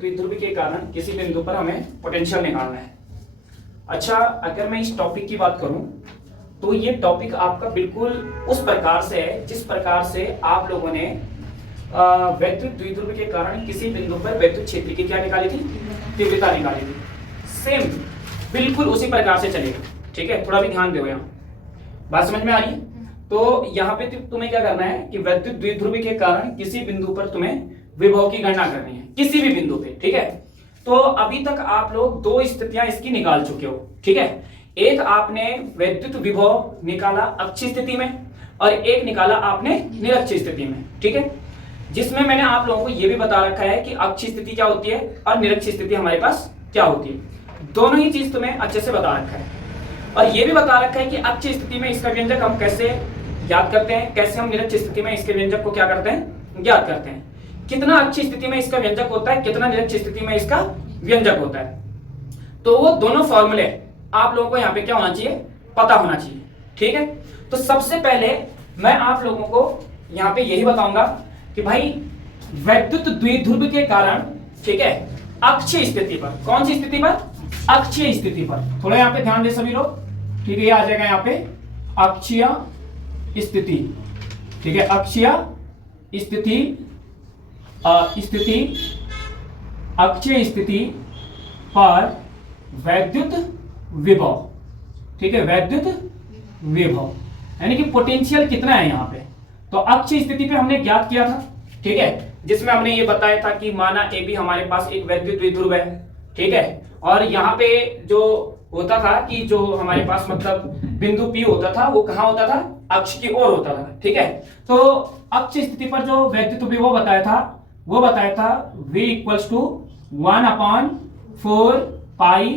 द्विध्रुव के कारण किसी बिंदु पर हमें पोटेंशियल निकालना है। अच्छा, अगर मैं इस टॉपिक की बात करूं तो ये टॉपिक आपका बिल्कुल उस प्रकार से है जिस प्रकार से आप लोगों ने वैद्युत द्विध्रुव के कारण किसी बिंदु पर वैद्युत क्षेत्र की क्या निकाली थी, तीव्रता निकाली थी। सेम बिल्कुल उसी प्रकार से चलेगा। ठीक है, थोड़ा भी ध्यान दो, यहाँ बात समझ में आ रही है? तो यहाँ पे तुम्हें क्या करना है कि वैद्युत द्विध्रुव के कारण किसी बिंदु पर तुम्हें विभव की गणना करनी है, किसी भी बिंदु पे। ठीक है, तो अभी तक आप लोग दो स्थितियां इसकी निकाल चुके हो। ठीक है, एक आपने वैद्युत विभव निकाला अक्षीय स्थिति में और एक निकाला आपने निरक्षीय स्थिति में। ठीक है, जिसमें मैंने आप लोगों को यह भी बता रखा है कि अक्षीय स्थिति क्या होती है और निरक्षीय स्थिति हमारे पास क्या होती है। दोनों ही चीज तुम्हें अच्छे से बता रखा है और यह भी बता रखा है कि अक्षीय स्थिति में इसका व्यंजक हम कैसे याद करते हैं, कैसे हम निरक्षीय स्थिति में इसके व्यंजक को क्या करते हैं, ज्ञात करते हैं। कितना अक्षीय स्थिति में इसका व्यंजक होता है, कितना निरक्षीय स्थिति में इसका व्यंजक होता है। तो वो दोनों फॉर्मूले आप लोगों को यहाँ पे क्या होना चाहिए, पता होना चाहिए। ठीक है, तो सबसे पहले मैं आप लोगों को यहाँ पे यही बताऊंगा कि भाई वैद्युत द्विध्रुव के कारण, ठीक है, अक्षीय स्थिति पर, कौन सी स्थिति पर, अक्षीय स्थिति पर, थोड़ा यहाँ पे ध्यान दे सभी लोग। ठीक है, ये आ जाएगा यहाँ पे अक्षीय स्थिति। ठीक है, अक्षीय स्थिति, अक्षीय स्थिति पर वैद्युत विभव। ठीक है, वैद्युत विभव यानी कि पोटेंशियल कितना है यहाँ पे। तो अक्षीय स्थिति पे हमने ज्ञात किया था। ठीक है, जिसमें हमने ये बताया था कि माना ए बी हमारे पास एक वैद्युत द्विध्रुव है। ठीक है, और यहाँ पे जो होता था कि जो हमारे पास मतलब बिंदु P होता था वो कहाँ होता था, अक्ष की ओर होता था। ठीक है, तो अक्षीय स्थिति पर जो वैद्युत विभव बताया था वो बताया था V equals to 1/4 pi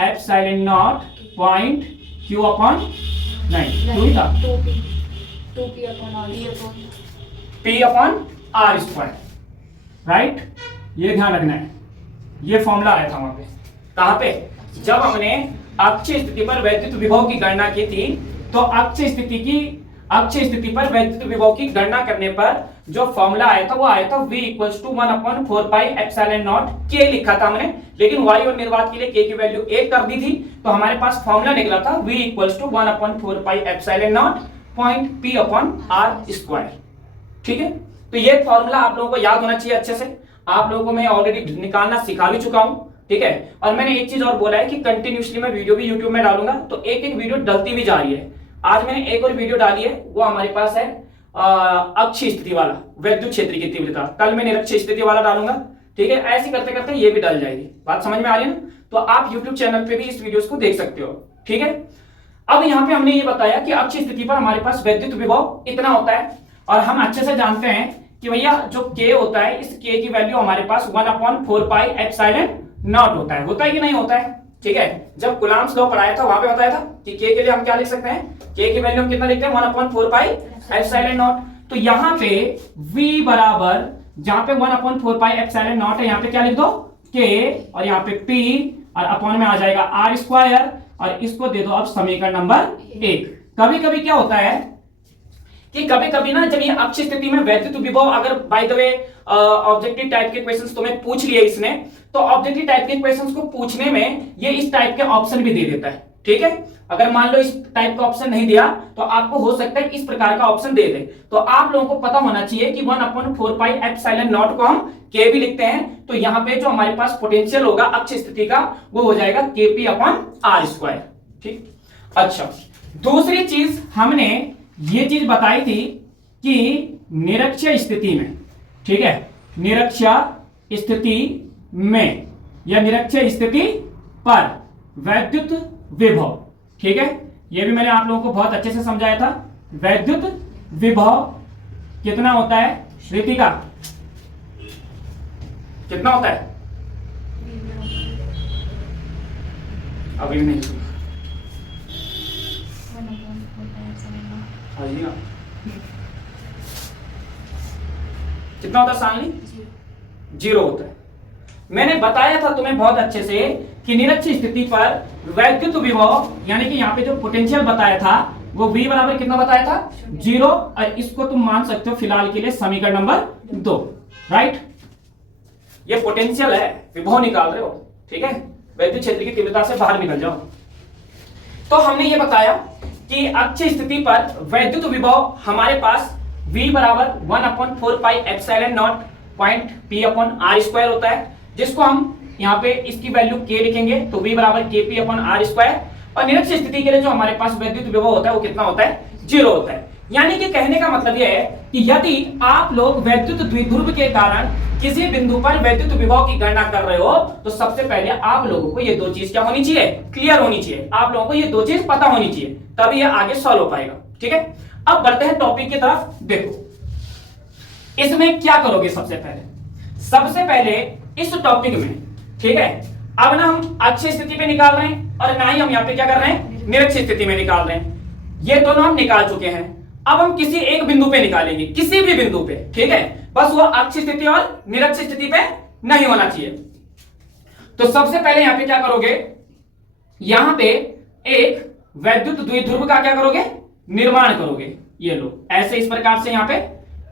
epsilon naught point Q upon 9 था P upon R square. Right, ये ध्यान रखना है, ये फॉर्मूला आया था वहां पे। कहां पे, जब हमने अक्षीय स्थिति पर वैद्युत विभव की गणना की थी तो अक्षीय स्थिति पर वैद्युत विभव की गणना करने पर जो फॉर्मूला आया था वो आया था V equals to 1/4 pi epsilon naught K लिखा था हमने, लेकिन y और निर्वात के लिए K की वैल्यू 1 कर दी थी। तो हमारे पास फॉर्मूला निकला था V equals to 1/4 pi epsilon naught point P upon R square. ठीक है, तो ये फॉर्मूला आप लोगों को याद होना चाहिए अच्छे से। आप लोगों को मैं ऑलरेडी निकालना सिखा भी चुका हूं। ठीक है, और मैंने एक चीज और बोला है कि कंटिन्यूअसली मैं वीडियो भी यूट्यूब में डालूंगा, तो एक एक वीडियो डलती भी जा रही है। आज मैंने एक और वीडियो डाली है, वो हमारे पास है अक्षीय स्थिति वाला, वैद्युत क्षेत्र की तीव्रता। कल मैं निरक्षीय स्थिति वाला डालूंगा। ठीक है, ऐसे करते करते ये भी डल जाएगी। बात समझ में आ रही है ना? तो आप यूट्यूब चैनल पे भी इस वीडियोस को देख सकते हो। ठीक है, अब यहाँ पे हमने ये बताया कि अक्षीय स्थिति पर हमारे पास वैद्युत विभव इतना होता है और हम अच्छे से जानते हैं कि भैया जो K होता है, इस K की वैल्यू हमारे पास 1/4 पाई एप्सिलॉन नॉट होता है कि नहीं होता है। ठीक है, जब कूलम्ब्स लॉ पढ़ाया था वहां पे बताया था कि K के लिए हम क्या लिख सकते हैं, K की वैल्यू हम कितना लिखते हैं, 1/4 पाई एप्सिलॉन नॉट। तो यहाँ पे V बराबर, जहां पे 1/4 पाई एप्सिलॉन नॉट है, यहाँ पे क्या लिख दो, K, और यहाँ पे P, और अपॉन में आ जाएगा R स्क्वायर, और इसको दे दो अब समीकरण नंबर 1। कभी कभी क्या होता है कि कभी कभी ना, जब ये अक्षीय स्थिति में वैद्युत विभव, अगर by the way objective type के क्वेश्चंस तुम्हें पूछ लिए इसने, तो ऑब्जेक्टिव टाइप के क्वेश्चंस को पूछने में ये इस टाइप के ऑप्शन भी दे देता है। ठीक है, अगर मान लो इस टाइप का ऑप्शन नहीं दिया तो आपको हो सकता है इस प्रकार का ऑप्शन दे दे। तो आप लोगों को पता होना चाहिए कि 1/4 पाई एप्सिलॉन नॉट को हम K भी लिखते हैं, तो यहाँ पे जो हमारे पास पोटेंशियल होगा अक्षीय स्थिति का वो हो जाएगा KP अपॉन R स्क्वायर। ठीक, अच्छा, दूसरी चीज हमने ये चीज बताई थी कि निरक्षीय स्थिति में, ठीक है, निरक्षीय स्थिति में या निरक्षीय स्थिति पर वैद्युत विभव, ठीक है, ये भी मैंने आप लोगों को बहुत अच्छे से समझाया था। वैद्युत विभव कितना होता है श्रुतिका, कितना होता है, अभी नहीं सुना, कितना होता है सालनी, 0 होता है। मैंने बताया था तुम्हें बहुत अच्छे से कि निरक्षीय स्थिति पर वैद्युत विभव यानी कि यहाँ पे जो पोटेंशियल बताया था वो V बराबर कितना बताया था, 0, और इसको तुम मान सकते हो फिलहाल के लिए समीकरण नंबर 2। राइट, ये पोटेंशियल है, विभव निकाल रहे हो, ठीक है, वैद्युत क्षेत्र की तीव्रता से बाहर निकल जाओ। तो हमने ये बताया कि अक्षीय स्थिति पर वैद्युत विभव हमारे पास V बराबर 1/4 pi epsilon naught point P upon R square होता है, जिसको हम यहाँ पे इसकी वैल्यू K लिखेंगे, तो V बराबर KP अपॉन R स्क्वायर। और निरक्षीय स्थिति के लिए जो हमारे पास वैद्युत विभव होता है वो कितना होता है, 0 होता है। यानी कि कहने का मतलब यह है कि यदि आप लोग वैद्युत द्विध्रुव के कारण किसी बिंदु पर वैद्युत विभव की गणना कर रहे हो, तो सबसे पहले आप लोगों को ये दो चीज क्या होनी चाहिए, क्लियर होनी चाहिए। आप लोगों को ये दो चीज पता होनी चाहिए, तभी ये आगे सॉल्व हो पाएगा, ठीक है। अब बढ़ते हैं टॉपिक की तरफ। देखो इसमें क्या करोगे, सबसे पहले इस टॉपिक में, ठीक है, अब ना हम अक्षीय स्थिति पे निकाल रहे हैं और ना ही हम यहाँ पे क्या कर रहे हैं, निरक्षीय स्थिति में निकाल रहे हैं। ये दोनों हम निकाल चुके हैं। अब हम किसी एक बिंदु पे निकालेंगे, किसी भी बिंदु पे, ठीक है, बस वो अक्षीय स्थिति और निरक्षीय स्थिति पे नहीं होना चाहिए। तो सबसे पहले यहां पे क्या करोगे, यहां पे एक वैद्युत द्विध्रुव का क्या करोगे, निर्माण करोगे। ये लो ऐसे इस प्रकार से यहां पे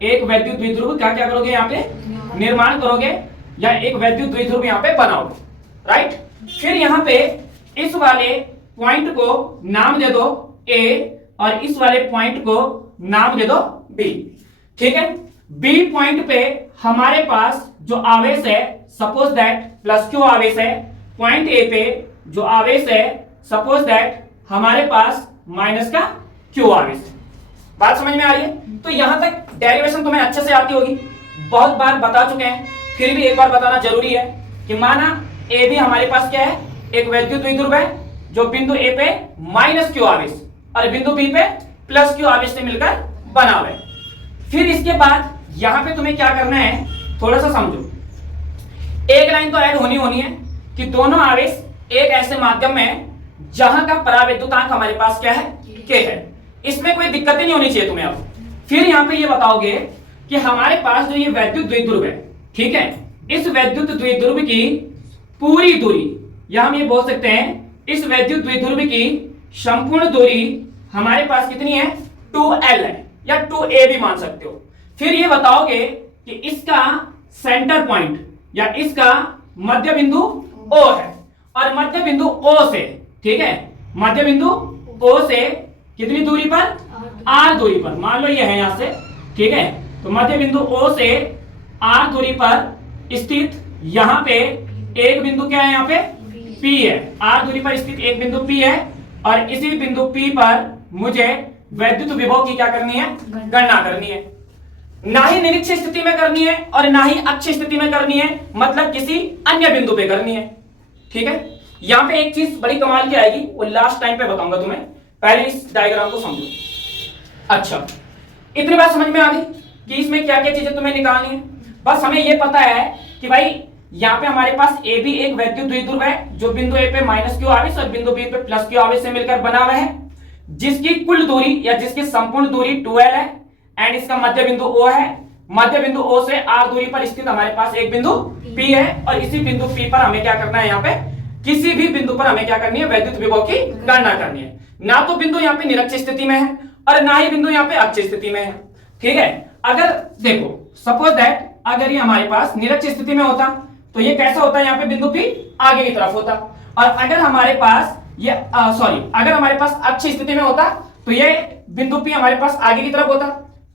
एक वैद्युत द्विध्रुव का क्या करोगे, यहां पे निर्माण करोगे या एक वैद्युत द्विध्रुव यहां पे बनाओगे, राइट। फिर यहां पे इस वाले पॉइंट को नाम दे दो A और इस वाले पॉइंट को नाम दे दो B, ठीक है। B पॉइंट पे हमारे पास जो आवेश है, सपोज दैट प्लस Q आवेश है। पॉइंट A पे जो आवेश है, सपोज दैट हमारे पास माइनस का Q आवेश है। बात समझ में आ रही है। तो यहां तक डेरिवेशन तुम्हें अच्छे से आती होगी, बहुत बार बता चुके हैं, फिर भी एक बार बताना जरूरी है कि माना A भी हमारे पास क्या है, एक वैद्युत द्विध्रुव है जो बिंदु A पे माइनस Q आवेश और बिंदु B पे प्लस Q आवेश से मिलकर बना हुआ है। फिर इसके बाद यहां पे तुम्हें क्या करना है, थोड़ा सा समझो। एक लाइन तो ऐड होनी है कि दोनों आवेश एक ऐसे माध्यम में जहां का परावैद्युतांक हमारे पास क्या है, K है। इसमें कोई दिक्कत ही नहीं होनी चाहिए तुम्हें। अब फिर यहां पे ये बताओगे कि हमारे पास जो ये वैद्युत द्विध्रुव है, ठीक है, इस वैद्युत द्विध्रुव की पूरी दूरी, या हम ये बोल सकते हैं इस वैद्युत द्विध्रुव की संपूर्ण दूरी हमारे पास कितनी है, 2L है, या 2A भी मान सकते हो। फिर ये बताओगे कि इसका सेंटर पॉइंट या इसका मध्य बिंदु O है, और मध्य बिंदु O से, ठीक है, मध्य बिंदु O से कितनी दूरी पर, R दूरी पर, मान लो ये है यहां से, ठीक है। तो मध्य बिंदु O से R दूरी पर स्थित यहां पे एक बिंदु क्या है, यहां पे P है। R दूरी पर स्थित एक बिंदु P है, और इसी बिंदु P पर मुझे वैद्युत विभव की क्या करनी है, गणना करनी है। ना ही निरक्षीय स्थिति में करनी है और ना ही अक्षीय स्थिति में करनी है, मतलब किसी अन्य बिंदु पे करनी है, ठीक है। यहां पे एक चीज बड़ी कमाल की आएगी, वो लास्ट टाइम पे बताऊंगा तुम्हें, पहले इस डायग्राम को समझो। अच्छा, इतनी बात समझ में आ गई कि इसमें क्या क्या चीजें तुम्हें निकालनी है। बस हमें यह पता है कि भाई यहाँ पे हमारे पास A भी एक वैद्युत द्विध्रुव है जो बिंदु A पे माइनस Q आवेश और बिंदु B पे प्लस Q आवेश से मिलकर बना हुआ है, जिसकी कुल दूरी या जिसकी संपूर्ण दूरी 2L है, एंड इसका मध्य बिंदु O है। मध्य बिंदु O से R दूरी पर स्थित हमारे पास एक बिंदु P है, और इसी बिंदु P पर हमें क्या करना है, यहाँ पे किसी भी बिंदु पर हमें क्या करनी है, वैद्युत विभव की गणना करनी है। ना तो बिंदु यहाँ पे निरक्षीय स्थिति में है और ना ही बिंदु यहाँ पे अक्षीय स्थिति में है, ठीक है। अगर देखो सपोज दैट अगर ये हमारे पास निरक्षीय स्थिति में होता तो ये कैसा होता है, यहाँ पे बिंदु P आगे की तरफ होता, और अगर हमारे पास ये अगर हमारे पास अक्षीय स्थिति में होता तो ये बिंदु P हमारे पास आगे की तरफ होता।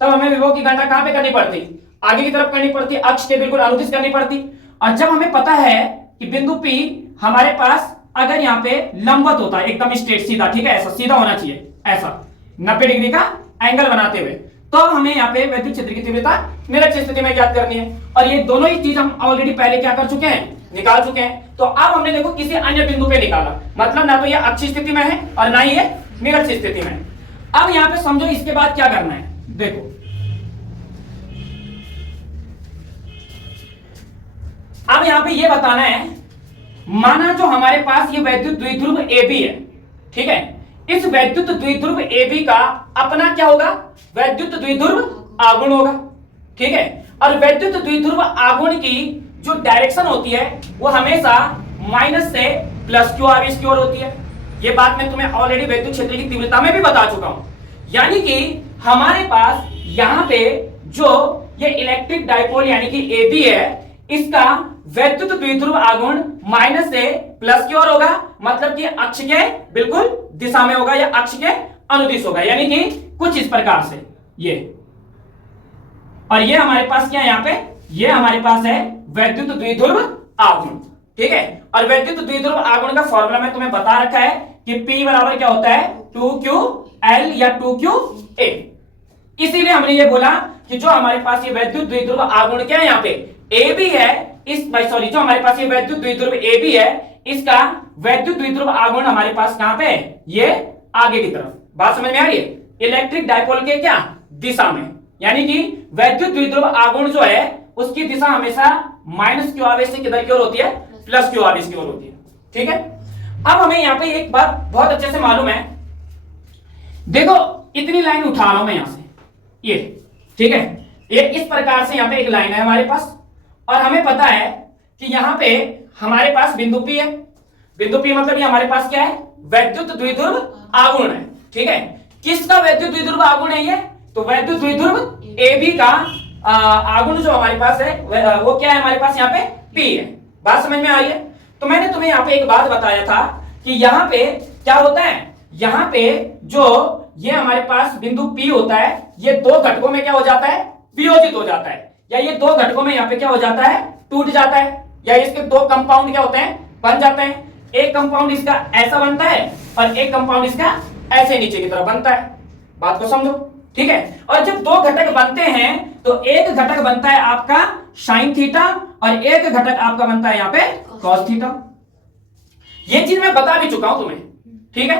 तब हमें विभव की गणना कहां पे करनी पड़ती, आगे की तरफ करनी पड़ती, अक्ष के बिल्कुल अनुदिश करनी पड़ती। और जब हमें पता है कि बिंदु P हमारे पास अगर यहाँ पे लंबवत होता, एकदम स्ट्रेट सीधा, ठीक है, ऐसा सीधा होना चाहिए, ऐसा 90 डिग्री का एंगल बनाते हुए, तो हमें यहाँ पे वैद्युत क्षेत्र की तीव्रता निरक्षीय स्थिति में ज्ञात करनी है। और ये दोनों ही चीज हम ऑलरेडी पहले क्या कर चुके हैं, निकाल चुके हैं। तो अब हमने देखो किसी अन्य बिंदु पे निकाला, मतलब ना तो ये अक्षीय स्थिति में है और ना ही ये निरक्षीय स्थिति में। अब यहाँ पे समझो इसके बाद क्या करना है, देखो अब यहाँ पे ये बताना है, माना जो हमारे पास ये वैद्युत द्विध्रुव AB है, ठीक है, इस वैद्युत द्विध्रुव AB का अपना क्या होगा, वैद्युत द्विध्रुव आघूर्ण होगा, ठीक है। और वैद्युत द्विध्रुव आघूर्ण की जो डायरेक्शन होती है वो हमेशा माइनस से प्लस Q आवेश की ओर होती है। ये बात मैं तुम्हें ऑलरेडी वैद्युत क्षेत्र की तीव्रता में भी बता चुका हूं। यानी कि हमारे पास यहाँ पे जो ये इलेक्ट्रिक डाइपोल यानी कि AB है, इसका वैद्युत द्विध्रुव आघूर्ण माइनस से प्लस की ओर होगा, मतलब कि अक्ष के बिल्कुल दिशा में होगा या अक्ष के अनुदिश होगा, यानी कि कुछ इस प्रकार से ये। और ये हमारे पास क्या है यहाँ पे, ये हमारे पास है वैद्युत द्विध्रुव आघूर्ण, ठीक है। और वैद्युत द्विध्रुव आघूर्ण का फॉर्मूला मैं तुम्हें बता रखा है कि P बराबर क्या होता है 2qL या 2qa। इसीलिए हमने ये बोला कि जो हमारे पास ये वैद्युत द्विध्रुव आघूर्ण क्या है यहाँ पे AB है, इस सॉरी जो हमारे पास ये वैद्युत द्विध्रुव AB है, इसका वैद्युत द्विध्रुव आघूर्ण हमारे पास कहां पे है, ये आगे की तरफ। बात समझ में आ रही है, इलेक्ट्रिक डायपोल के क्या दिशा में, यानी कि वैद्युत द्विध्रुव आघूर्ण जो है उसकी दिशा हमेशा माइनस क्यू आवेश से किधर की ओर होती है, प्लस क्यू आवेश की ओर होती है, ठीक है। अब हमें यहाँ पे एक बात बहुत अच्छे से मालूम है, देखो इतनी लाइन उठा रहा हूं मैं यहां से, ये ठीक है, ये इस प्रकार से यहाँ पे एक लाइन है हमारे पास, और हमें पता है कि यहाँ पे हमारे पास बिंदु P है। बिंदु P मतलब ये हमारे पास क्या है, वैद्युत द्विध्रुव आघूर्ण है, ठीक है। किसका वैद्युत द्विध्रुव आघूर्ण है ये, तो वैद्युत द्विध्रुव AB का आघूर्ण जो हमारे पास है वो क्या है हमारे पास यहाँ पे P है। बात समझ में आ रही है। तो मैंने तुम्हें यहाँ पे एक बात बताया था कि यहाँ पे क्या होता है, यहाँ पे जो ये हमारे पास बिंदु P होता है, ये दो घटकों में क्या हो जाता है, वियोजित हो जाता है, या ये दो घटकों में यहाँ पे क्या हो जाता है, टूट जाता है, या इसके दो कंपाउंड क्या होते हैं, बन जाते हैं। एक कंपाउंड इसका ऐसा बनता है और एक कंपाउंड इसका ऐसे नीचे की तरफ बनता है। बात को समझो, ठीक है। और जब दो घटक बनते हैं तो एक घटक बनता है आपका साइन थीटा और एक घटक आपका बनता है यहाँ पे कॉस थीटा। ये चीज मैं बता भी चुका हूं तुम्हें, ठीक है।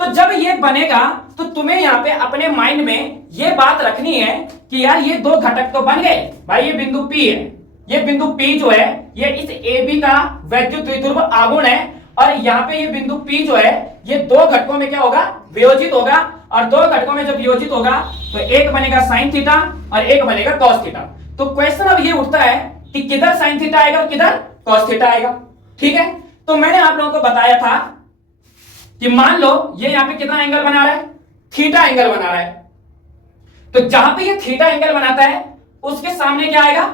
तो जब ये बनेगा तो तुम्हें यहाँ पे अपने माइंड में ये बात रखनी है कि यार ये दो घटक तो बन गए भाई, ये बिंदु P है, ये बिंदु P जो है ये इस AB का वैद्युत द्विध्रुव आघूर्ण है, और यहाँ पे ये बिंदु P जो है ये दो घटकों में क्या होगा, वियोजित होगा, और दो घटकों में जब वियोजित होगा तो एक बनेगा साइन थीटा और एक बनेगा कॉस थीटा। तो क्वेश्चन अब ये उठता है कि किधर साइन थीटा आएगा और किधर कॉस थीटा आएगा, ठीक है। तो मैंने आप लोगों को बताया था कि मान लो ये यहाँ पे कितना एंगल बना रहा है, थीटा एंगल बना रहा है, तो जहां पे ये थीटा एंगल बनाता है उसके सामने क्या आएगा,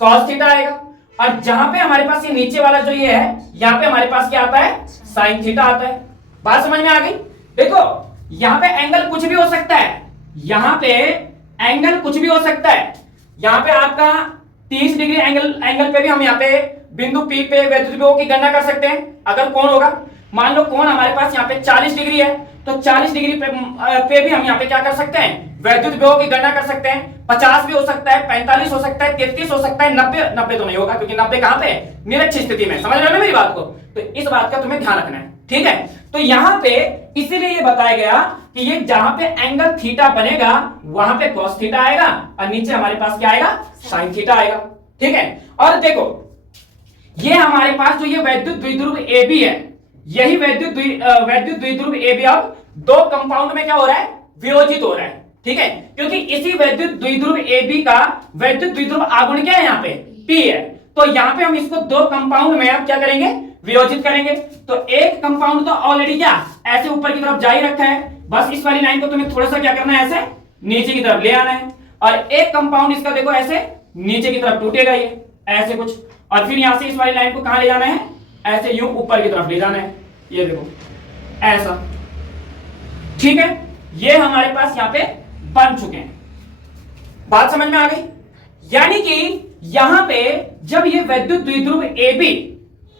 कॉस थीटा आएगा, और जहां पे हमारे पास ये नीचे वाला जो ये है यहाँ पे हमारे पास क्या आता है, साइन थीटा आता है। बात समझ में आ गई। देखो यहाँ पे एंगल कुछ भी हो सकता है, यहाँ पे एंगल कुछ भी हो सकता है, यहाँ पे आपका 30 डिग्री एंगल पे भी हम यहाँ पे बिंदु P पे वैद्युत विभव की गणना कर सकते हैं। अगर कोण होगा, मान लो कोण हमारे पास यहाँ पे 40 डिग्री है, तो 40 डिग्री पे भी हम यहाँ पे क्या कर सकते हैं, वैद्युत विभव की गणना कर सकते हैं। 50 भी हो सकता है, 45 हो सकता है, 33 हो सकता है, 90 तो नहीं होगा, क्योंकि 90 कहां पे है, निरक्ष स्थिति में। समझ रहे हो मेरी बात को। तो इस बात का तुम्हें ध्यान रखना है, ठीक है। तो यहाँ पे इसीलिए ये बताया गया कि ये जहां पे एंगल थीटा बनेगा वहां पे कॉस थीटा आएगा और नीचे हमारे पास क्या आएगा, साइन थीटा आएगा, ठीक है। और देखो ये हमारे पास जो ये वैद्युत द्विध्रुव AB है, यही वैद्युत द्विध्रुव AB अब दो कंपाउंड में क्या हो रहा है, वियोजित हो रहा है, ठीक है। क्योंकि इसी वैद्युत द्विध्रुव AB का वैद्युत द्विध्रुव आघूर्ण क्या है, यहाँ पे P है। तो यहाँ पे हम इसको दो कंपाउंड में अब क्या करेंगे, वियोजित करेंगे। तो एक कंपाउंड तो ऑलरेडी क्या ऐसे ऊपर की तरफ जा ही रखा है, बस इस वाली लाइन को तुम्हें थोड़ा सा क्या करना है, ऐसे नीचे की तरफ ले आना है, और एक कंपाउंड इसका देखो ऐसे नीचे की तरफ टूटेगा ये ऐसे कुछ, और फिर यहां से इस वाली लाइन को कहां ले जाना है, ऐसे यूं ऊपर की तरफ ले जाना है, ये देखो ऐसा, ठीक है। ये हमारे पास यहाँ पे बन चुके हैं। बात समझ में आ गई। यानी कि यहां पे जब ये वैद्युत द्विध्रुव AB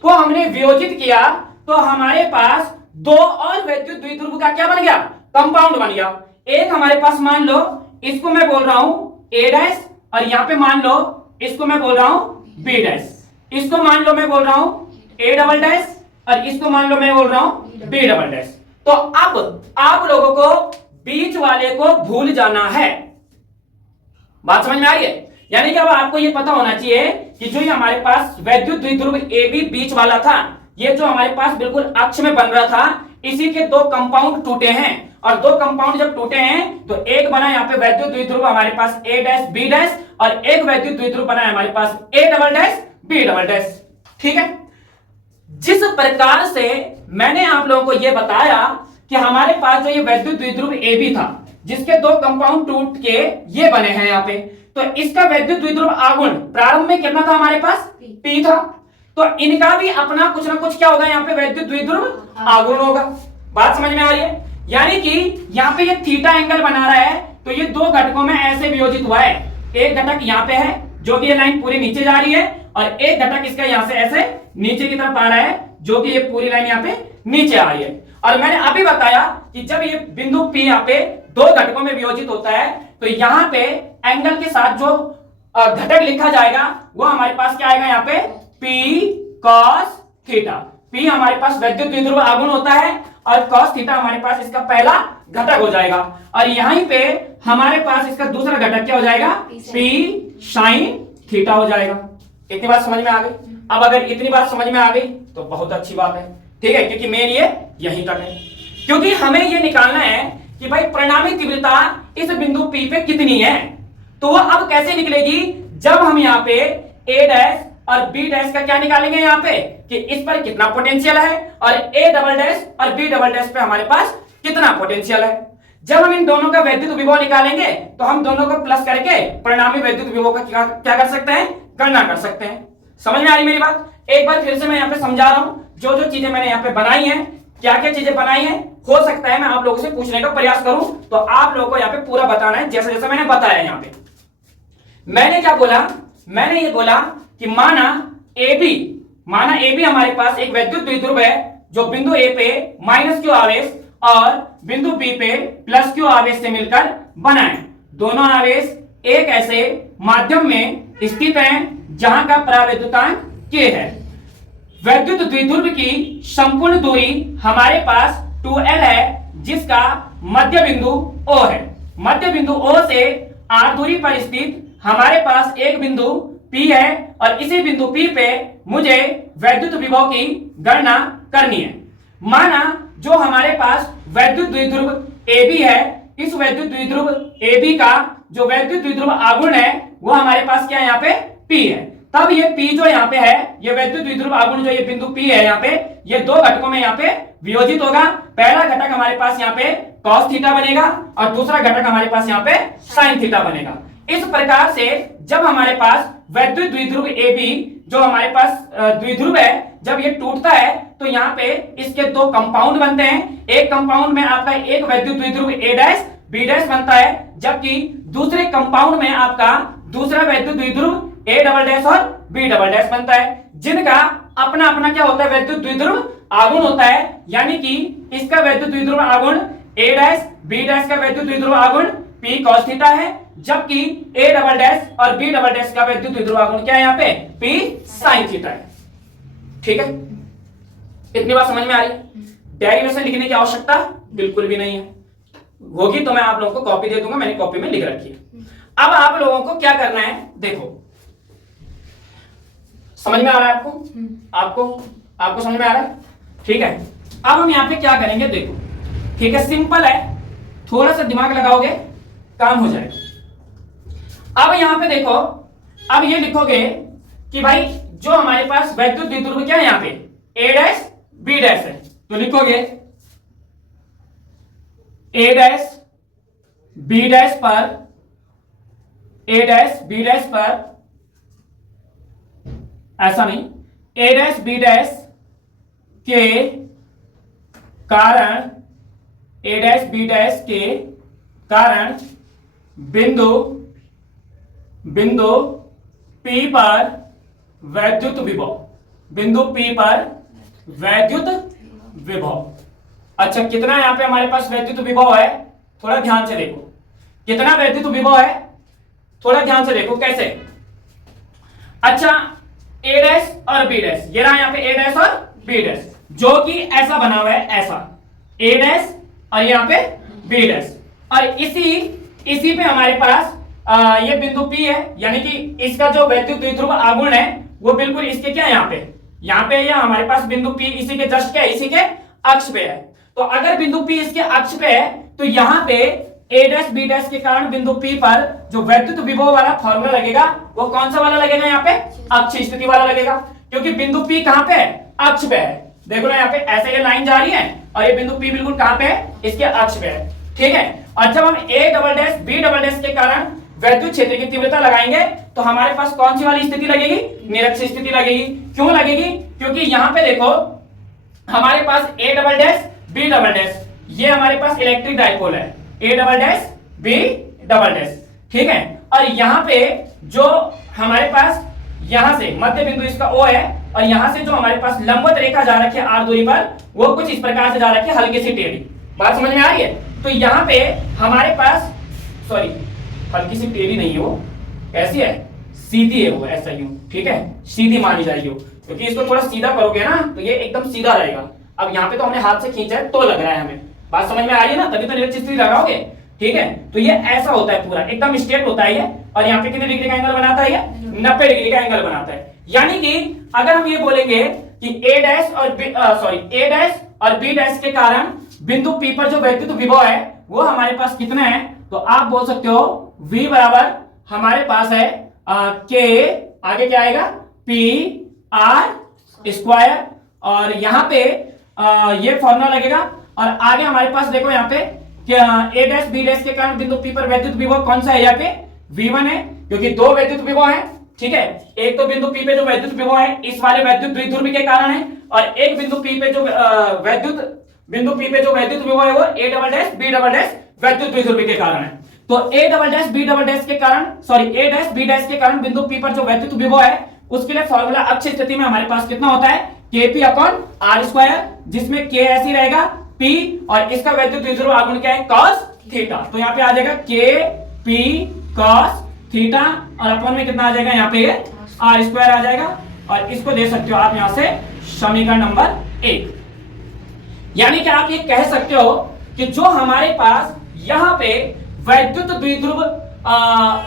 को हमने वियोजित किया तो हमारे पास दो और वैद्युत द्विध्रुव का क्या बन गया, कंपाउंड बन गया। एक हमारे पास मान लो इसको मैं बोल रहा हूं A' और यहां पे मान लो इसको मैं बोल रहा हूं B', इसको मान लो मैं बोल रहा हूं A" और इसको मान लो मैं बोल रहा हूं B'। तो अब आप लोगों को बीच वाले को भूल जाना है। बात समझ में आ रही है। यानी कि अब आपको ये पता होना चाहिए कि जो ये हमारे पास वैद्युत द्विध्रुव AB बीच वाला था, ये जो हमारे पास बिल्कुल अक्ष में बन रहा था, इसी के दो कंपाउंड टूटे हैं, और दो कंपाउंड जब टूटे हैं तो एक बना यहाँ पे वैद्युत द्विध्रुव हमारे पास A' B', और एक वैद्युत द्विध्रुव बना है हमारे पास A" B', ठीक है। जिस प्रकार से मैंने आप लोगों को यह बताया कि हमारे पास जो ये वैद्युत द्विध्रुव AB था, जिसके दो कंपाउंड टूट के ये बने हैं यहाँ पे, तो इसका वैद्युत द्विध्रुव आघूर्ण प्रारंभ में कितना था हमारे पास, P था। तो इनका भी अपना कुछ ना कुछ क्या होगा यहाँ पे, वैद्युत द्विध्रुव आघूर्ण होगा। बात समझ में आ रही है? यानी कि यहाँ पे ये थीटा एंगल बना रहा है, तो ये दो घटकों में ऐसे वियोजित हुआ है। एक घटक यहाँ पे है जो कि ये लाइन पूरी नीचे जा रही है, और एक घटक इसका यहाँ से ऐसे नीचे की तरफ आ रहा है, जो कि ये पूरी लाइन यहाँ पे नीचे आ रही है। और मैंने अभी बताया कि जब ये बिंदु P यहाँ पे दो घटकों में वियोजित होता है, तो यहाँ पे एंगल के साथ जो घटक लिखा जाएगा वो हमारे पास क्या आएगा, यहाँ पे P cos थीटा। P हमारे पास वैद्युत द्विध्रुव आघूर्ण होता है, और cos थीटा हमारे पास इसका पहला घटक हो जाएगा, और यहीं पे हमारे पास इसका दूसरा घटक क्या हो जाएगा, P sin थीटा हो जाएगा। इतनी बात समझ में आ गई? अब अगर इतनी बात समझ में आ गई तो बहुत अच्छी बात है, ठीक है, क्योंकि मेन ये यहीं तक है। क्योंकि हमें ये निकालना है कि भाई परिणामी तीव्रता इस बिंदु P पे कितनी है। तो वो अब कैसे निकलेगी, जब हम यहाँ पे A डैश और B डैश का क्या निकालेंगे यहाँ पे, कि इस पर कितना पोटेंशियल है, और A डबल डैश और B डबल डैश पे हमारे पास कितना पोटेंशियल है। जब हम इन दोनों का वैद्युत विभव निकालेंगे तो हम दोनों को प्लस करके परिणामी वैद्युत विभव का क्या कर सकते हैं, गणना कर सकते हैं। समझ में आ रही मेरी बात? एक बार फिर से मैं यहाँ पे समझा रहा हूं, जो जो चीजें मैंने यहाँ पे बनाई हैं, क्या क्या चीजें बनाई हैं, हो सकता है मैं आप लोगों से पूछने का प्रयास करूं, तो आप लोगों को यहाँ पे पूरा बताना है जैसे जैसे मैंने बताया। यहाँ पे मैंने क्या बोला, मैंने ये बोला कि माना ए बी हमारे पास एक वैद्युत द्विध्रुव है, जो बिंदु ए पे माइनस क्यू आवेश और बिंदु बी पे प्लस क्यू आवेश से मिलकर बना है। दोनों आवेश एक ऐसे माध्यम में स्थित हैं जहां का परावैद्युतांक k है। वैद्युत द्विध्रुव की संपूर्ण दूरी हमारे पास 2l है, जिसका मध्य बिंदु O है। मध्य बिंदु O से r दूरी पर स्थित हमारे पास एक बिंदु P है, और इसी बिंदु P पे मुझे वैद्युत विभव की गणना करनी है। माना जो हमारे पास वैद्युत द्विध्रुव AB है, इस वैद्युत द्विध्रुव AB का जो वैद्युत द्विध्रुव आघूर्ण है वो हमारे पास क्या है, यहाँ पे P है। तब ये P जो यहाँ पे है, ये वैद्युत द्विध्रुव आघूर्ण जो ये बिंदु P है यहाँ पे, ये दो घटकों में यहाँ पे वियोजित होगा। पहला घटक हमारे पास यहाँ पे cos थीटा बनेगा, और दूसरा घटक हमारे पास यहाँ पे sin थीटा बनेगा। इस प्रकार से जब हमारे पास वैद्युत द्विध्रुव AB जो हमारे पास द्विध्रुव है, जब ये टूटता है तो यहाँ पे इसके दो कंपाउंड बनते हैं। एक कंपाउंड में आपका एक वैद्युत द्विध्रुव A डैश B डैश बनता है, जबकि दूसरे कंपाउंड में आपका दूसरा वैद्युत द्विध्रुव A डबल डैश और B डबल डैश बनता है, जिनका अपना अपना क्या होता है, वैद्युत द्विध्रुव आघूर्ण होता है। यानी कि इसका वैद्युत द्विध्रुव आघूर्ण A डैश B डैश का वैद्युत द्विध्रुव आघूर्ण P cos थीटा है, जबकि A डबल डैश और B डबल डैश का वैद्युत द्विध्रुव आघूर्ण क्या है यहाँ पे, P sin थीटा है। ठीक है, इतनी बात समझ में आ रही है? डेरिवेशन लिखने की आवश्यकता बिल्कुल भी नहीं है, होगी तो मैं आप लोगों को कॉपी दे दूंगा, मैंने कॉपी में लिख रखी है। अब आप लोगों को क्या करना है, देखो समझ में आ रहा है आपको समझ में आ रहा है? ठीक है, अब हम यहाँ पे क्या करेंगे, देखो ठीक है, सिंपल है, थोड़ा सा दिमाग लगाओगे काम हो जाएगा। अब यहाँ पे देखो, अब ये लिखोगे कि भाई जो हमारे पास वैद्युत द्विध्रुव क्या है यहाँ पे, A डैश B डैश है, तो लिखोगे A डैश B डैश पर A डैश B डैश पर, ऐसा नहीं, A डैश B डैश के कारण, A डैश B डैश के कारण बिंदु P पर वैद्युत विभव, बिंदु P पर वैद्युत विभव। अच्छा, कितना यहां पे हमारे पास वैद्युत विभव है, थोड़ा ध्यान से देखो, कितना वैद्युत विभव है, थोड़ा ध्यान से देखो कैसे। अच्छा, A डैश और B डैश, ये रहा यहाँ पे A डैश और B डैश, जो कि ऐसा बना हुआ है, ऐसा A डैश और यहाँ पे B डैश, और इसी पे हमारे पास ये बिंदु P है, यानी कि इसका जो वैद्युत द्विध्रुव आघूर्ण है वो बिल्कुल इसके क्या है, यहाँ पे ये हमारे पास बिंदु P इसी के जस्ट क्या है, इसी के अक्ष पे है। तो अगर बिंदु P इसके अक्ष पे है तो यहाँ पे A डैश B डैश के कारण बिंदु P पर जो वैद्युत विभव वाला फॉर्मूला लगेगा वो कौन सा वाला लगेगा, यहाँ पे अक्ष स्थिति वाला लगेगा, क्योंकि बिंदु P कहाँ पे है, अक्ष पे है। देखो ना यहाँ पे ऐसे ये लाइन जा रही है और ये बिंदु P बिल्कुल कहाँ पे है, इसके अक्ष पे है। ठीक है, और जब हम A double dash B double dash के कारण वैद्युत क्षेत्र की तीव्रता लगाएंगे तो हमारे पास कौन सी वाली स्थिति लगेगी, निरक्षीय स्थिति लगेगी। क्यों लगेगी, क्योंकि यहां पे देखो हमारे पास A double dash B double dash, ये हमारे पास इलेक्ट्रिक डाइपोल है, A double dash B double dash, ठीक है। और यहां पे जो हमारे पास यहां से मध्य बिंदु इसका O है और यहां से जो हमारे पास लंबवत रेखा जा रखी है r दूरी पर, वो कुछ इस प्रकार से जा रखी है, हल्की सी टेढ़ी। बात समझ में आ रही है। तो यहां पे हमारे पास, सॉरी हल्की सी टेढ़ी नहीं है, वो कैसी है, सीधी है, वो ऐसा यूं, ठीक है, सीधी मानी जाएगी वो, क्योंकि इसको थोड़ा सीधा करोगे ना तो ये एकदम सीधा रहेगा। अब यहाँ पे तो हमने हाथ से खींचा है तो लग रहा है हमें, बात समझ में आ रही है ना, तभी तो निरक्षीय स्थिति लगाओगे, ठीक है। तो ये ऐसा होता है, पूरा एकदम स्ट्रेट होता है ये, और यहाँ पे कितने डिग्री का एंगल बनाता है, ये 90 डिग्री का एंगल बनाता है। यानी कि अगर हम ये बोलेंगे कि ए डैश और बी डैश के कारण बिंदु पी पर जो वैद्युत विभव है वो हमारे पास कितना है, तो आप बोल सकते हो V बराबर हमारे पास है K, आगे क्या आएगा, P R स्क्वायर, और यहाँ पे ये फॉर्मूला लगेगा। और आगे हमारे पास देखो यहाँ पे ए डैश बी डैश के कारण बिंदु P पर वैद्युत विभव कौन सा है, यहाँ पे V1 है, क्योंकि दो वैद्युत विभव है, ठीक है। एक तो बिंदु P पे जो वैद्युत विभव है इस वाले वैद्युत द्विध्रुव के कारण है, और एक बिंदु P पे जो वैद्युत विभव है वो A double dash B double dash वैद्युत द्विध्रुव के कारण है। तो A double dash B double dash के कारण, sorry A dash B dash के कारण बिंदु P पर जो वैद्युत विभव है उसके लिए फॉर्मूला अक्ष स्थिति में हमारे पास कितना होता है, Kp अपॉन R स्क्वायर, जिसमें K ऐसी रहेगा P और इसका वैद्युत द्विध्रुव आघूर्ण क्या है, cos थीटा। तो यहाँ पे आ जाएगा Kp cos थीटा, और अपॉन में कितना आ जाएगा, यहाँ पे R स्क्वायर आ जाएगा, और इसको दे सकते हो आप यहाँ से समीकरण नंबर 1। यानी कि आप ये कह सकते हो कि जो हमारे पास यहाँ पे वैद्युत द्विध्रुव,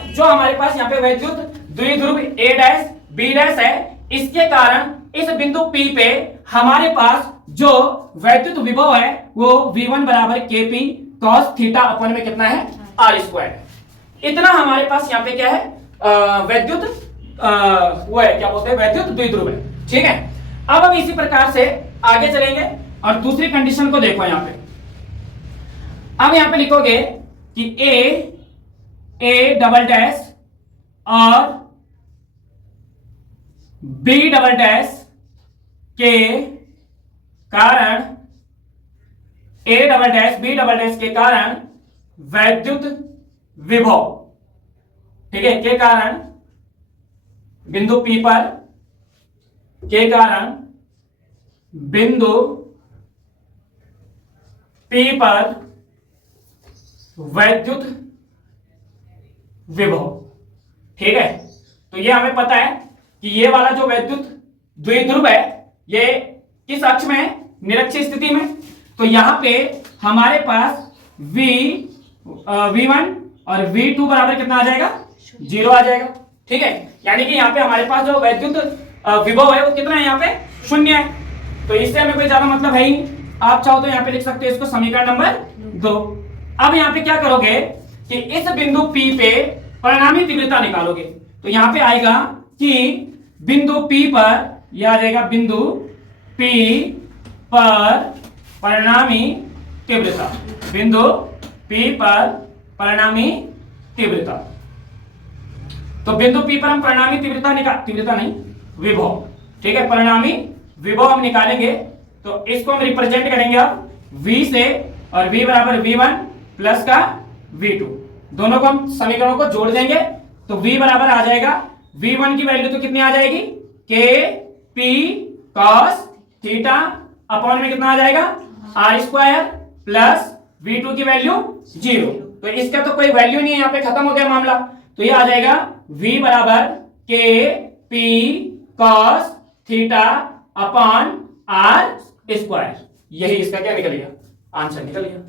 जो हमारे पास यहाँ पे वैद्युत द्विध्रुव ए डैश बी डैश है, इसके कारण इस बिंदु P पे हमारे पास जो वैद्युत विभव है वो V1 बराबर Kp cos थीटा अपॉन में कितना है, R स्क्वायर। इतना हमारे पास यहाँ पे क्या है, वैद्युत वो है, क्या बोलते हैं, वैद्युत द्विध्रुव है, ठीक है। अब हम इसी प्रकार से आगे चलेंगे और दूसरी कंडीशन को देखो यहाँ पे। अब यहाँ पे लिखोगे कि ए डबल डैश और बी डबल डैश के कारण, A double dash B double dash के कारण वैद्युत विभव, ठीक है, के कारण बिंदु P पर, के कारण बिंदु P पर वैद्युत विभव, ठीक है। तो ये हमें पता है कि ये वाला जो वैद्युत द्विध्रुव है ये किस अक्ष में है, निरक्षीय स्थिति में। तो यहां पे हमारे पास V1 और V2 बराबर कितना आ जाएगा, 0 आ जाएगा, ठीक है। यानी कि यहाँ पे हमारे पास जो वैद्युत विभव है वो कितना है, यहाँ पे 0 है। तो इससे हमें कोई ज्यादा मतलब है ही नहीं। आप चाहो तो यहाँ पे लिख सकते हो इसको समीकरण नंबर 2। अब यहाँ पे क्या करोगे कि इस बिंदु P पे परिणामी तीव्रता निकालोगे। तो यहाँ पे आएगा कि बिंदु P पर, यह आ जाएगा बिंदु P पर परिणामी तीव्रता, बिंदु P पर परिणामी तीव्रता। तो बिंदु P पर हम परिणामी तीव्रता नहीं, विभव, ठीक है, परिणामी विभव हम निकालेंगे। तो इसको हम रिप्रेजेंट करेंगे अब V से, और V बराबर V1 प्लस का V2, दोनों को हम समीकरणों को जोड़ देंगे। तो V बराबर आ जाएगा, V1 की वैल्यू तो कितनी आ जाएगी, Kp cos थीटा अपॉन में कितना आ जाएगा, R स्क्वायर, प्लस V2 की वैल्यू 0। तो इसका तो कोई वैल्यू नहीं है, यहाँ पे खत्म हो गया मामला। तो ये आ जाएगा V बराबर Kp cos theta upon R square. यही इसका क्या निकल गया, आंसर निकल गया।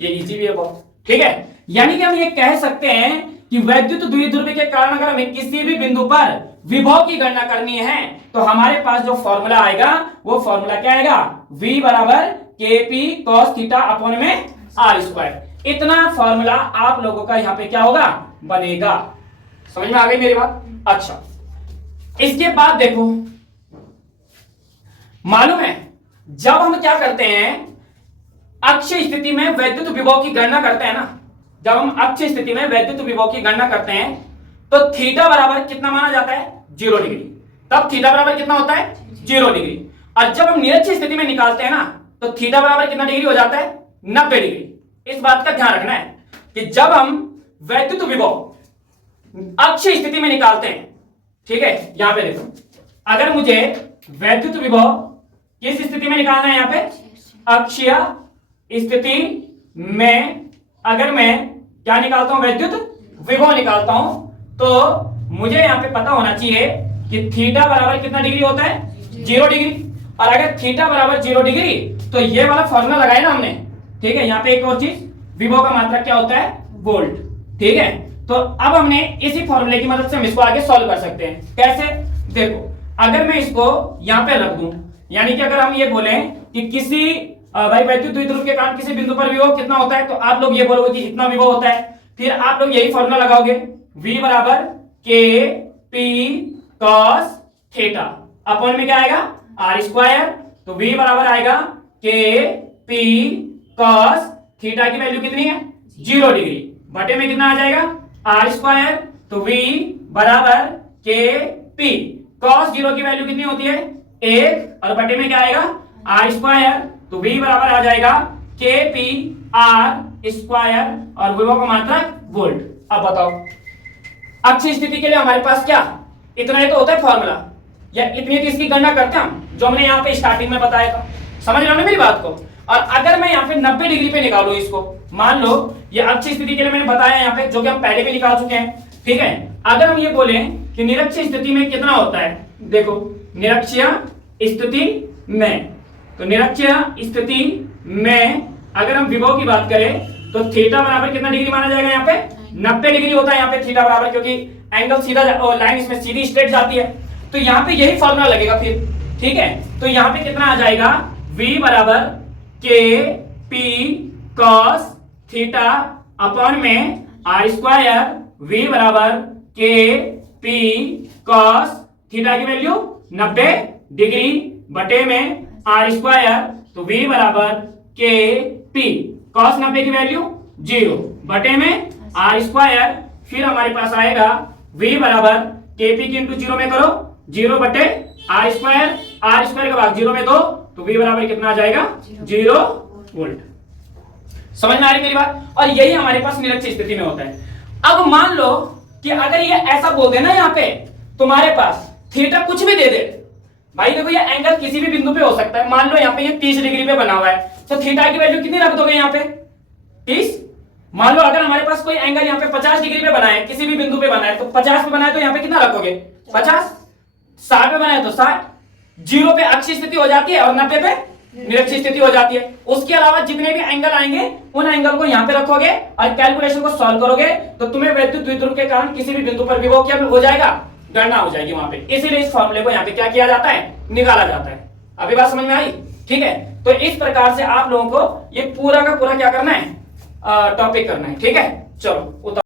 ये इजी भी है बहुत, ठीक है। यानी कि हम ये कह सकते हैं कि वैद्युत द्विध्रुव के कारण अगर हमें किसी भी बिंदु पर विभव की गणना करनी है तो हमारे पास जो फॉर्मूला आएगा वो फॉर्मूला क्या आएगा, V बराबर Kp cos थीटा अपॉन में R स्क्वायर। इतना फॉर्मूला आप लोगों का यहाँ पे क्या होगा, बनेगा। समझ में आ गई मेरी बात। अच्छा, इसके बाद देखो, मालूम है जब हम क्या करते हैं, अक्षीय स्थिति में वैद्युत विभव की गणना करते हैं ना, जब हम अक्षीय स्थिति में वैद्युत विभव की गणना करते हैं तो थीटा बराबर कितना माना जाता है? 0 डिग्री। तब थीटा बराबर कितना होता है? 0 डिग्री। और जब हम निरक्षीय स्थिति में निकालते हैं ना तो थीटा बराबर कितना डिग्री हो जाता है? 90 डिग्री। इस बात का ध्यान रखना है कि जब हम वैद्युत विभव अक्षीय स्थिति में निकालते हैं, ठीक है, यहां पे देखो, अगर मुझे वैद्युत विभव किस स्थिति में निकालना है? यहां पे अक्षीय स्थिति में अगर मैं क्या निकालता हूं? वैद्युत विभव निकालता हूं, तो मुझे यहां पे पता होना चाहिए कि थीटा बराबर कितना डिग्री होता है? 0 डिग्री। और अगर थीटा बराबर 0 डिग्री तो ये वाला फॉर्मूला लगाया ना हमने, ठीक है। यहां पे एक और चीज, विभव का मात्रक क्या होता है? वोल्ट, ठीक है। तो अब हमने इसी फॉर्मूले की मदद से हम इसको आगे सॉल्व कर सकते हैं। कैसे? देखो, अगर मैं इसको यहां पे रख दूं, यानी कि अगर हम ये बोलें कि किसी भाई वैद्युत द्विध्रुव के कारण किसी बिंदु पर विभव कितना होता है, तो आप लोग ये बोलोगे कि इतना विभव होता है। फिर आप लोग यही फॉर्मूला लगाओगे, V बराबर के पी कॉस थीटा, अपॉन में क्या आएगा? Are square. तो V बराबर आएगा के पी कॉस थीटा की वैल्यू कितनी है? 0 डिग्री, बटे में कितना आ जाएगा? Are square. तो V बराबर के पी कॉस 0 की वैल्यू कितनी होती है? 1, और बटे में क्या आएगा? Are square. तो V बराबर आ जाएगा के पी आर स्क्वायर, और विभव का मात्रक वोल्ट। अब बताओ, अक्षीय स्थिति के लिए हमारे पास क्या इतना ही तो होता है फॉर्मूला, या इतनी तो इसकी गणना करते हैं हम, जो हमने यहाँ पे स्टार्टिंग में बताया था। समझ रहे हो ना मेरी बात को? और अगर मैं यहाँ पे 90 डिग्री पे निकालू इसको, मान लो ये अक्षीय स्थिति के लिए मैंने बताया यहाँ पे, जो कि हम पहले भी निकाल चुके हैं, ठीक है। अगर हम ये बोले कि निरक्षीय स्थिति में कितना होता है, देखो, निरक्षीय स्थिति में, तो निरक्षीय स्थिति में अगर हम विभव की बात करें तो थीटा बराबर कितना डिग्री माना जाएगा? यहाँ पे 90 डिग्री होता है यहाँ पे थीटा बराबर, क्योंकि एंगल सीधा लाइन इसमें सीधी स्ट्रेट जाती है। तो यहाँ पे यही फॉर्मूला लगेगा फिर, ठीक है। तो यहाँ पे कितना आ जाएगा? V बराबर के पी कॉस थीटा अपॉन में आर स्क्वायर। V बराबर के पी कॉस थीटा की वैल्यू 90 डिग्री, बटे में आर स्क्वायर। तो V बराबर के पी कॉस 90 की वैल्यू 0, बटे में आर स्क्वायर। फिर हमारे पास आएगा V बराबर के पी की इंटू 0 में करो, 0 बटे आर स्क्वायर, आर स्क्वायर का भाग 0 में दो, तो V बराबर कितना आ जाएगा? 0 वोल्ट। समझ में आ रही मेरी बात? और यही हमारे पास निरक्षीय स्थिति में होता है। अब मान लो कि अगर ये ऐसा बोल देना यहाँ पे, तुम्हारे पास थीटा कुछ भी दे दे, भाई देखो ये एंगल किसी भी बिंदु पे हो सकता है। मान लो यहाँ पे ये 30 डिग्री पे बना हुआ है, तो थीटा की वैल्यू कितनी रख दोगे यहाँ पे? 30। मान लो अगर हमारे पास कोई एंगल यहाँ पे 50 डिग्री पे बना है, किसी भी बिंदु पे बना है, तो 50 पे बना है तो यहाँ पे कितना रखोगे? 50। 60 पे बना है तो 60। 0 पे अक्षीय स्थिति हो जाती है और 90 पे निरक्षीय स्थिति हो जाती है। उसके अलावा जितने भी एंगल आएंगे उन एंगल को यहाँ पे रखोगे और कैलकुलेशन को सॉल्व करोगे, तो तुम्हें वैद्युत द्विध्रुव के कारण किसी भी बिंदु पर विभव क्या हो जाएगा? गणना हो जाएगी वहां पे। इसीलिए इस फॉर्मूले को यहाँ पे क्या किया जाता है? निकाला जाता है। अभी बात समझ में आई? ठीक है। तो इस प्रकार से आप लोगों को ये पूरा का पूरा क्या करना है? टॉपिक करना है, ठीक है। चलो